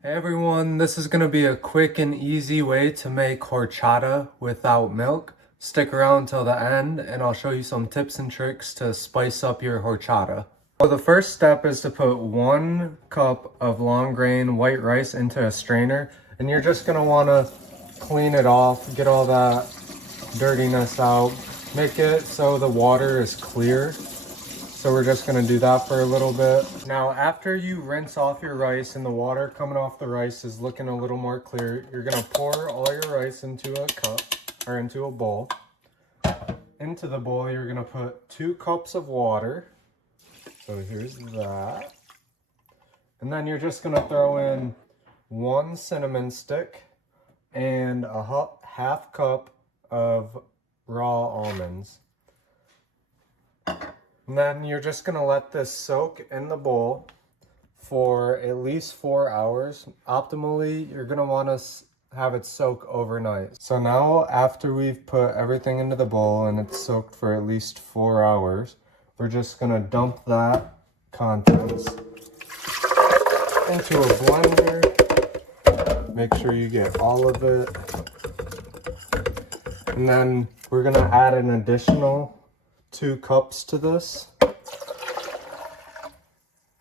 Hey everyone, this is going to be a quick and easy way to make horchata without milk. Stick around till the end and I'll show you some tips and tricks to spice up your horchata. So the first step is to put 1 cup of long grain white rice into a strainer, and you're just going to want to clean it off, get all that dirtiness out, make it so the water is clear. So we're just gonna do that for a little bit. Now, after you rinse off your rice and the water coming off the rice is looking a little more clear, you're gonna pour all your rice into a cup or into a bowl. Into the bowl, you're gonna put 2 cups of water. So here's that. And then you're just gonna throw in 1 cinnamon stick and a half cup of raw almonds. And then you're just gonna let this soak in the bowl for at least 4 hours. Optimally, you're gonna wanna have it soak overnight. So now after we've put everything into the bowl and it's soaked for at least 4 hours, we're just gonna dump that contents into a blender. Make sure you get all of it. And then we're gonna add an additional 2 cups to this,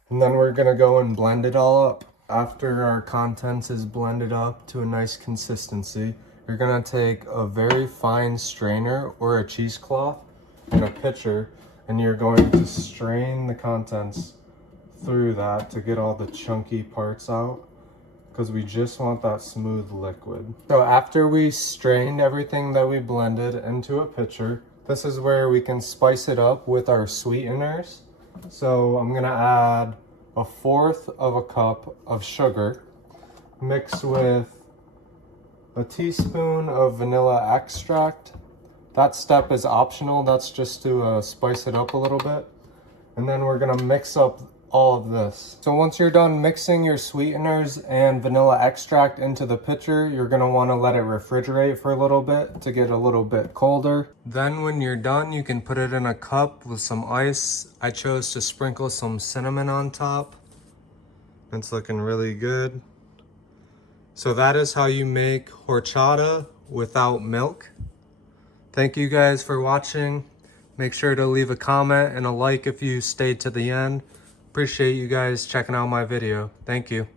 and then we're gonna go and blend it all up. After our contents is blended up to a nice consistency, you're gonna take a very fine strainer or a cheesecloth and a pitcher, and you're going to strain the contents through that to get all the chunky parts out, because we just want that smooth liquid. So after we strained everything that we blended into a pitcher, this is where we can spice it up with our sweeteners. So I'm gonna add 1/4 of a cup of sugar mixed with a teaspoon of vanilla extract. That step is optional, that's just to spice it up a little bit. And then we're gonna mix up all of this. So once you're done mixing your sweeteners and vanilla extract into the pitcher, you're gonna wanna let it refrigerate for a little bit to get a little bit colder. Then when you're done, you can put it in a cup with some ice. I chose to sprinkle some cinnamon on top. It's looking really good. So that is how you make horchata without milk. Thank you guys for watching. Make sure to leave a comment and a like if you stayed to the end. Appreciate you guys checking out my video. Thank you.